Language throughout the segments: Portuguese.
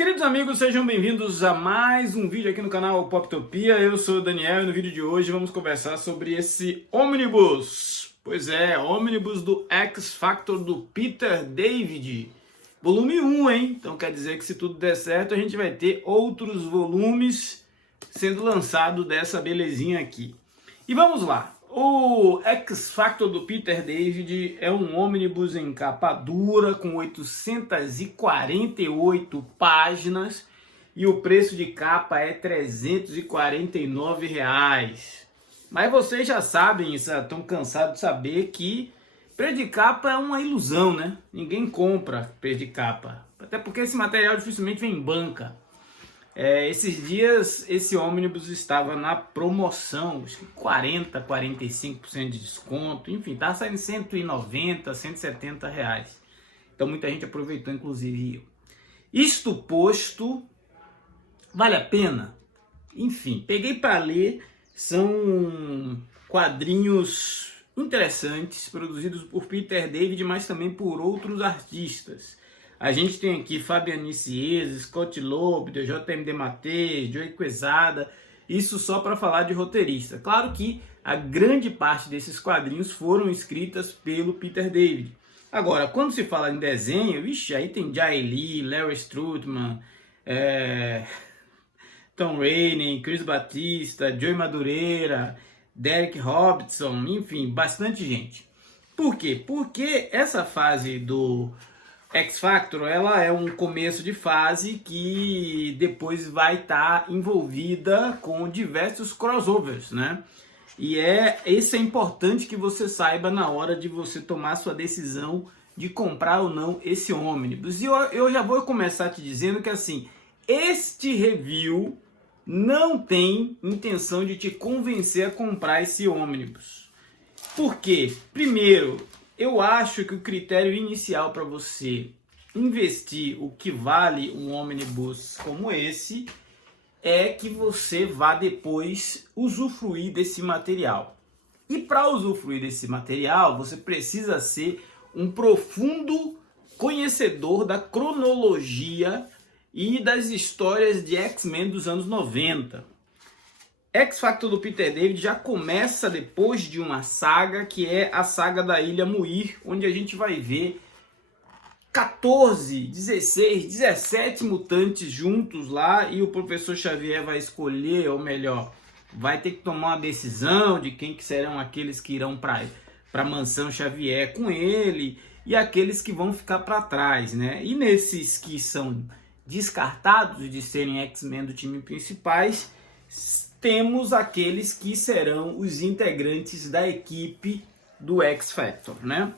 Queridos amigos, sejam bem-vindos a mais um vídeo aqui no canal Poptopia. Eu sou o Daniel e no vídeo de hoje vamos conversar sobre esse ônibus. Pois é, ônibus do X Factor do Peter David. Volume 1, hein? Então quer dizer que se tudo der certo a gente vai ter outros volumes sendo lançados dessa belezinha aqui. E vamos lá. O X Factor do Peter David é um ônibus em capa dura com 848 páginas e o preço de capa é R$ 349. Mas vocês já sabem, estão cansados de saber que preço de capa é uma ilusão, né? Ninguém compra preço de capa, até porque esse material dificilmente vem em banca. Esses dias esse ônibus estava na promoção, acho que 40, 45% de desconto, enfim, tá saindo 190, 170 reais. Então muita gente aproveitou, inclusive eu. Isto posto, vale a pena? Enfim, peguei para ler, são quadrinhos interessantes, produzidos por Peter David, mas também por outros artistas. A gente tem aqui Fabian Nicieza, Scott Loeb, J.M. DeMatteis, Joey Quesada, isso só para falar de roteirista. Claro que a grande parte desses quadrinhos foram escritas pelo Peter David. Agora, quando se fala em desenho, vixe, aí tem Jay Lee, Larry Strutman, Tom Rainey, Chris Batista, Joey Madureira, Derek Robertson, enfim, bastante gente. Por quê? Porque essa fase do X Factor, ela é um começo de fase que depois vai estar envolvida com diversos crossovers, né? E esse é importante que você saiba na hora de você tomar sua decisão de comprar ou não esse ônibus. E eu já vou começar te dizendo que assim, este review não tem intenção de te convencer a comprar esse ônibus. Por quê? Primeiro, eu acho que o critério inicial para você investir o que vale um ônibus como esse é que você vá depois usufruir desse material. E para usufruir desse material, você precisa ser um profundo conhecedor da cronologia e das histórias de X-Men dos anos 90. X Factor do Peter David já começa depois de uma saga que é a saga da Ilha Muir, onde a gente vai ver 14, 16, 17 mutantes juntos lá e o professor Xavier vai escolher, ou melhor, vai ter que tomar uma decisão de quem que serão aqueles que irão para a mansão Xavier com ele e aqueles que vão ficar para trás, né? E nesses que são descartados de serem X-Men do time principais, temos aqueles que serão os integrantes da equipe do X Factor, né?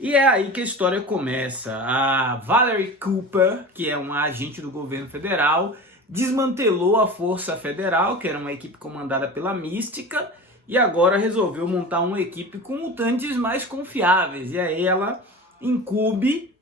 E é aí que a história começa. A Valerie Cooper, que é uma agente do governo federal, desmantelou a Força Federal, que era uma equipe comandada pela Mística, e agora resolveu montar uma equipe com mutantes mais confiáveis. E aí ela incube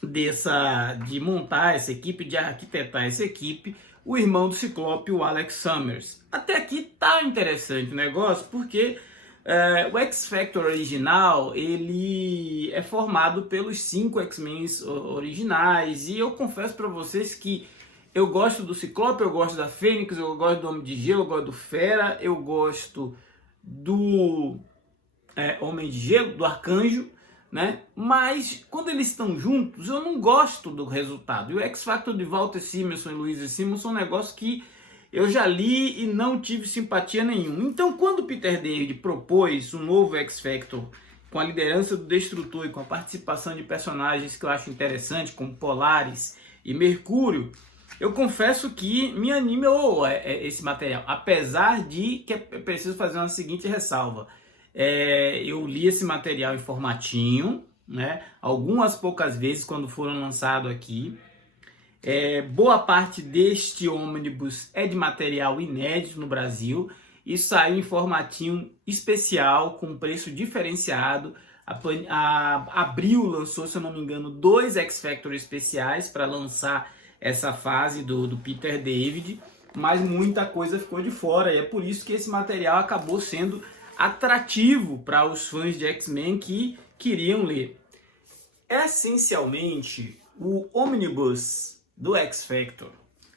de montar essa equipe, de arquitetar essa equipe, o irmão do Ciclope, o Alex Summers. Até aqui tá interessante o negócio, porque o X Factor original, ele é formado pelos 5 X-Men originais, e eu confesso para vocês que eu gosto do Ciclope, eu gosto da Fênix, eu gosto do Homem de Gelo, eu gosto do Fera, eu gosto do Homem de Gelo, do Arcanjo, né? Mas quando eles estão juntos, eu não gosto do resultado. E o X Factor de Walter Simonson e Louise Simonson é um negócio que eu já li e não tive simpatia nenhuma. Então, quando o Peter David propôs um novo X Factor com a liderança do Destrutor e com a participação de personagens que eu acho interessante, como Polaris e Mercúrio, eu confesso que me animou esse material, apesar de que é preciso fazer uma seguinte ressalva. Eu li esse material em formatinho, né, algumas poucas vezes quando foram lançados aqui. Boa parte deste ônibus é de material inédito no Brasil e saiu em formatinho especial com preço diferenciado. A Abril lançou, se eu não me engano, 2 X Factor especiais para lançar essa fase do Peter David, mas muita coisa ficou de fora e é por isso que esse material acabou sendo atrativo para os fãs de X-Men que queriam ler. Essencialmente, o ônibus do X Factor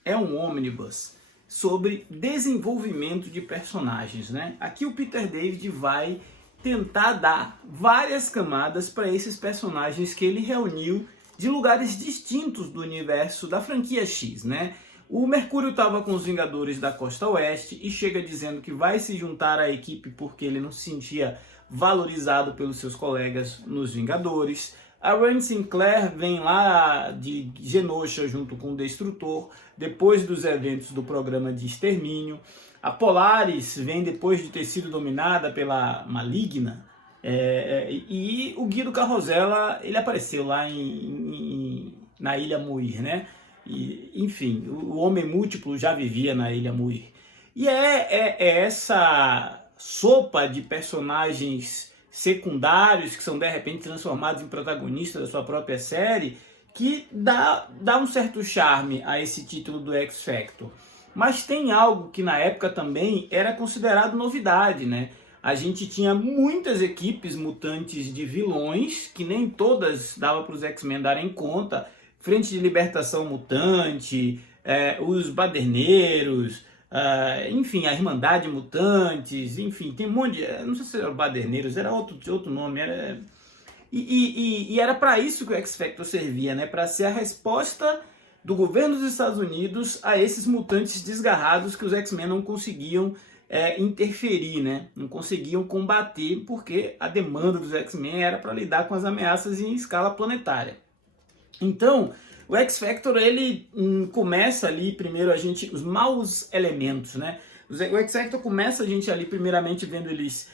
é um ônibus sobre desenvolvimento de personagens, né? Aqui o Peter David vai tentar dar várias camadas para esses personagens que ele reuniu de lugares distintos do universo da franquia X, né? O Mercúrio estava com os Vingadores da Costa Oeste e chega dizendo que vai se juntar à equipe porque ele não se sentia valorizado pelos seus colegas nos Vingadores. A Rand Sinclair vem lá de Genosha junto com o Destrutor, depois dos eventos do programa de extermínio. A Polaris vem depois de ter sido dominada pela Maligna. E o Guido Carrozella, ele apareceu lá na Ilha Muir, né? E, enfim, o Homem Múltiplo já vivia na Ilha Muir. E é essa sopa de personagens secundários que são de repente transformados em protagonistas da sua própria série que dá um certo charme a esse título do X Factor. Mas tem algo que na época também era considerado novidade, né? A gente tinha muitas equipes mutantes de vilões, que nem todas dava para os X-Men darem conta. Frente de Libertação Mutante, os Baderneiros, enfim, a Irmandade Mutantes, enfim, tem um monte de... Não sei se eram Baderneiros, era outro nome. E era para isso que o X Factor servia, né? Para ser a resposta do governo dos Estados Unidos a esses mutantes desgarrados que os X-Men não conseguiam interferir, né? Não conseguiam combater, porque a demanda dos X-Men era para lidar com as ameaças em escala planetária. Então, o X Factor, ele começa ali, primeiro, os maus elementos, né? O X Factor começa a gente ali, primeiramente, vendo eles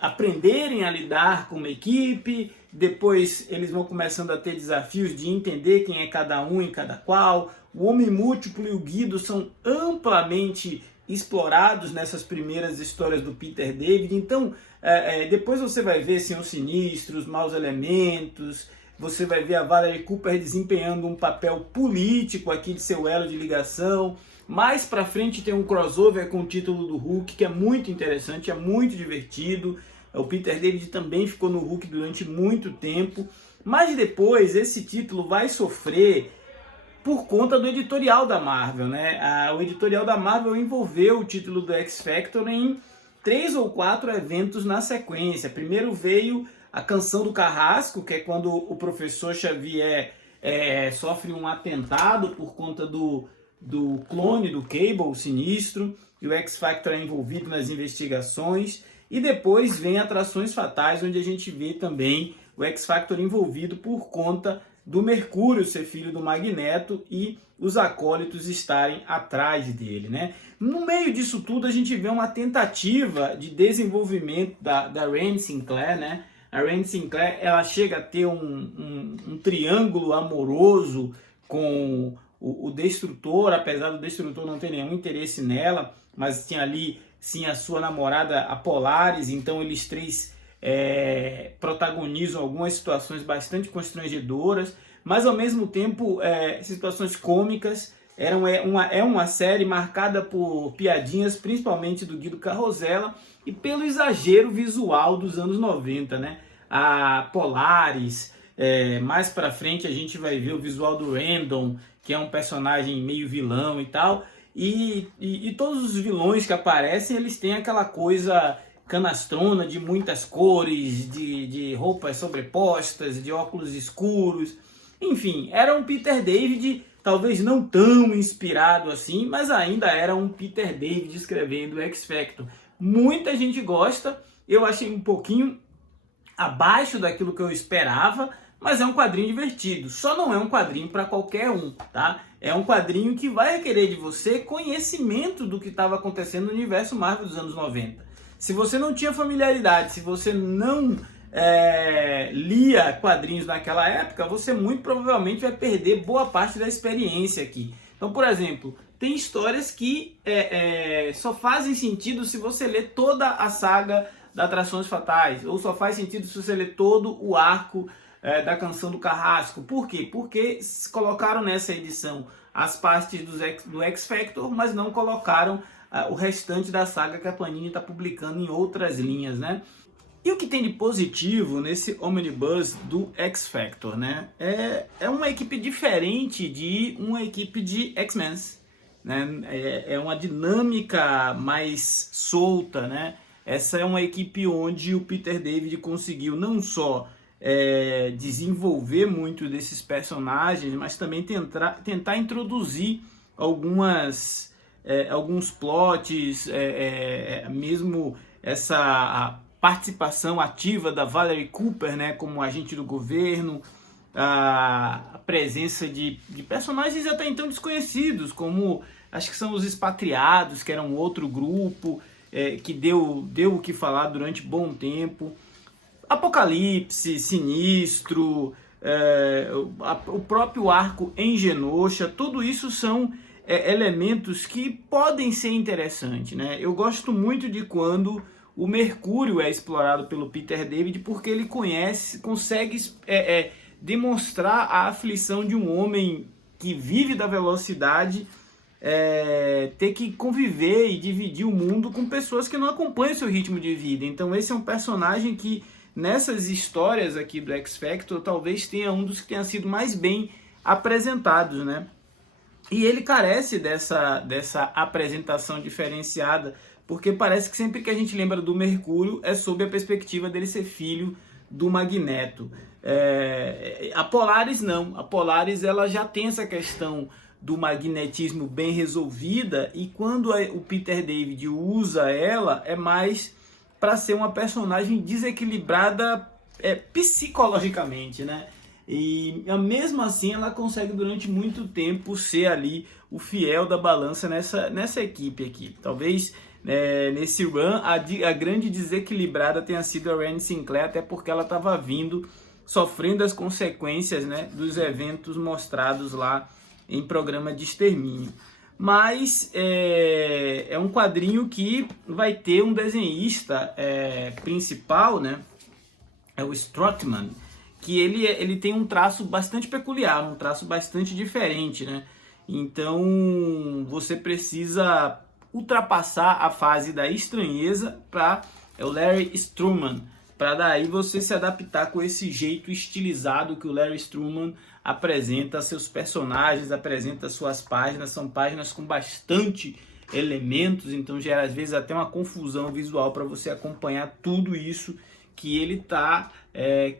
aprenderem a lidar com uma equipe, depois eles vão começando a ter desafios de entender quem é cada um e cada qual. O Homem Múltiplo e o Guido são amplamente explorados nessas primeiras histórias do Peter David. Então, depois você vai ver assim, os Sinistros, os maus elementos. Você vai ver a Valerie Cooper desempenhando um papel político aqui de seu elo de ligação. Mais pra frente tem um crossover com o título do Hulk, que é muito interessante, é muito divertido. O Peter David também ficou no Hulk durante muito tempo. Mas depois esse título vai sofrer por conta do editorial da Marvel, né? O editorial da Marvel envolveu o título do X Factor em 3 ou 4 eventos na sequência. Primeiro veio a Canção do Carrasco, que é quando o professor Xavier sofre um atentado por conta do clone do Cable, o Sinistro, e o X Factor é envolvido nas investigações. E depois vem Atrações Fatais, onde a gente vê também o X Factor envolvido por conta do Mercúrio ser filho do Magneto e os acólitos estarem atrás dele, né? No meio disso tudo, a gente vê uma tentativa de desenvolvimento da Rand Sinclair, né? A Rand Sinclair, ela chega a ter um triângulo amoroso com o Destrutor, apesar do Destrutor não ter nenhum interesse nela, mas tinha ali, sim, a sua namorada, a Polaris. Então eles três protagonizam algumas situações bastante constrangedoras, mas ao mesmo tempo situações cômicas. É uma série marcada por piadinhas, principalmente do Guido Carrozella, e pelo exagero visual dos anos 90, né? A Polaris, mais pra frente a gente vai ver o visual do Random, que é um personagem meio vilão e tal, e todos os vilões que aparecem, eles têm aquela coisa canastrona de muitas cores, de roupas sobrepostas, de óculos escuros. Enfim, era um Peter David talvez não tão inspirado assim, mas ainda era um Peter David escrevendo X Factor. Muita gente gosta, eu achei um pouquinho abaixo daquilo que eu esperava, mas é um quadrinho divertido. Só não é um quadrinho para qualquer um, tá? É um quadrinho que vai requerer de você conhecimento do que estava acontecendo no universo Marvel dos anos 90. Se você não tinha familiaridade, se você não lia quadrinhos naquela época, você muito provavelmente vai perder boa parte da experiência aqui. Então, por exemplo, tem histórias que só fazem sentido se você ler toda a saga da Atrações Fatais, ou só faz sentido se você ler todo o arco da Canção do Carrasco. Por quê? Porque colocaram nessa edição as partes do X Factor, mas não colocaram o restante da saga que a Panini está publicando em outras linhas, né? E o que tem de positivo nesse Omnibus do X Factor, né? É uma equipe diferente de uma equipe de X-Men, né? É uma dinâmica mais solta, né? Essa é uma equipe onde o Peter David conseguiu não só desenvolver muito desses personagens, mas também tentar introduzir alguns plots, mesmo essa participação ativa da Valerie Cooper, né, como agente do governo, a presença de personagens até então desconhecidos, como acho que são os expatriados, que eram outro grupo que deu o que falar durante bom tempo. Apocalipse, Sinistro, o próprio arco em Genosha, tudo isso são elementos que podem ser interessantes, né? Eu gosto muito de quando o Mercúrio é explorado pelo Peter David, porque ele consegue demonstrar a aflição de um homem que vive da velocidade, ter que conviver e dividir o mundo com pessoas que não acompanham seu ritmo de vida. Então esse é um personagem que, nessas histórias aqui do X Factor, talvez tenha um dos que tenha sido mais bem apresentados, né? E ele carece dessa apresentação diferenciada, porque parece que sempre que a gente lembra do Mercúrio é sob a perspectiva dele ser filho do Magneto. A Polaris não. A Polaris ela já tem essa questão do magnetismo bem resolvida, e quando o Peter David usa ela, é mais para ser uma personagem desequilibrada psicologicamente, né? E mesmo assim ela consegue durante muito tempo ser ali o fiel da balança nessa equipe aqui. Talvez nesse run a grande desequilibrada tenha sido a Renée Sinclair, até porque ela estava sofrendo as consequências, né, dos eventos mostrados lá em Programa de Extermínio. Mas é um quadrinho que vai ter um desenhista principal, né, é o Strootman, que ele tem um traço bastante peculiar, um traço bastante diferente, né? Então você precisa ultrapassar a fase da estranheza para o Larry Struman, para daí você se adaptar com esse jeito estilizado que o Larry Struman apresenta seus personagens, apresenta suas páginas. São páginas com bastante elementos, então gera às vezes até uma confusão visual para você acompanhar tudo isso que ele está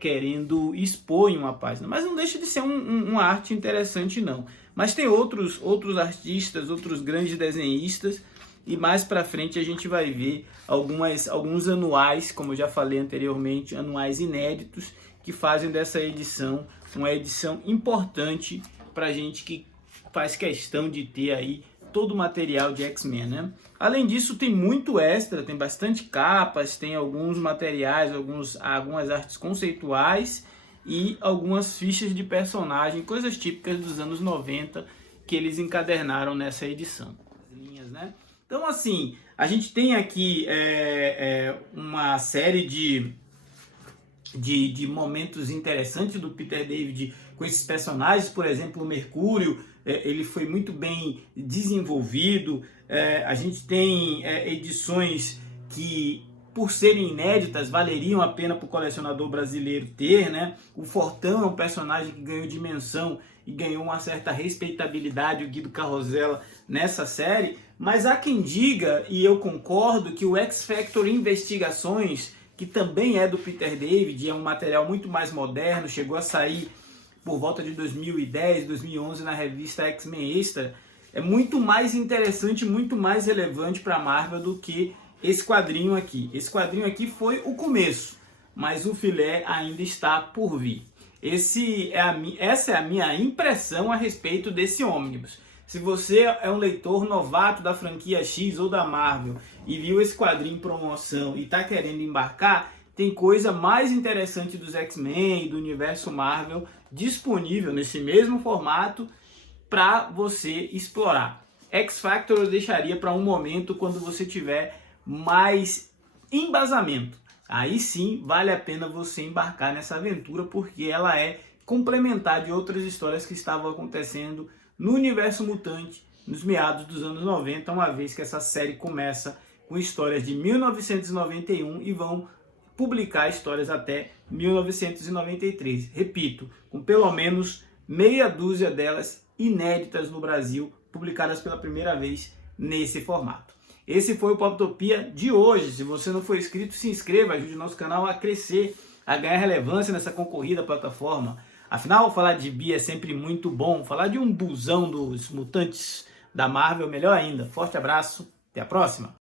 querendo expor em uma página. Mas não deixa de ser uma arte interessante, não. Mas tem outros artistas, outros grandes desenhistas, e mais para frente a gente vai ver alguns anuais, como eu já falei anteriormente, anuais inéditos, que fazem dessa edição uma edição importante para a gente que faz questão de ter aí todo o material de X-Men, né? Além disso, tem muito extra, tem bastante capas, tem alguns materiais, algumas artes conceituais e algumas fichas de personagem, coisas típicas dos anos 90 que eles encadernaram nessa edição. Linhas, né? Então, assim, a gente tem aqui uma série de momentos interessantes do Peter David com esses personagens. Por exemplo, o Mercúrio, ele foi muito bem desenvolvido. A gente tem edições que, por serem inéditas, valeriam a pena para o colecionador brasileiro ter, né? O Fortão é um personagem que ganhou dimensão e ganhou uma certa respeitabilidade, o Guido Carrosella, nessa série. Mas há quem diga, e eu concordo, que o X Factor Investigações, que também é do Peter David, é um material muito mais moderno, chegou a sair por volta de 2010, 2011 na revista X-Men Extra, é muito mais interessante, muito mais relevante para a Marvel do que esse quadrinho aqui. Esse quadrinho aqui foi o começo, mas o filé ainda está por vir. Essa é a minha impressão a respeito desse ônibus. Se você é um leitor novato da franquia X ou da Marvel e viu esse quadrinho em promoção e está querendo embarcar, tem coisa mais interessante dos X-Men e do universo Marvel disponível nesse mesmo formato para você explorar. X Factor eu deixaria para um momento quando você tiver mais embasamento. Aí sim vale a pena você embarcar nessa aventura, porque ela é complementar de outras histórias que estavam acontecendo no universo mutante nos meados dos anos 90, uma vez que essa série começa com histórias de 1991 e vão publicar histórias até 1993. Repito, com pelo menos meia dúzia delas inéditas no Brasil, publicadas pela primeira vez nesse formato. Esse foi o Poptopia de hoje. Se você não for inscrito, se inscreva, ajude o nosso canal a crescer, a ganhar relevância nessa concorrida plataforma. Afinal, falar de bi é sempre muito bom. Falar de um busão dos mutantes da Marvel, melhor ainda. Forte abraço, até a próxima!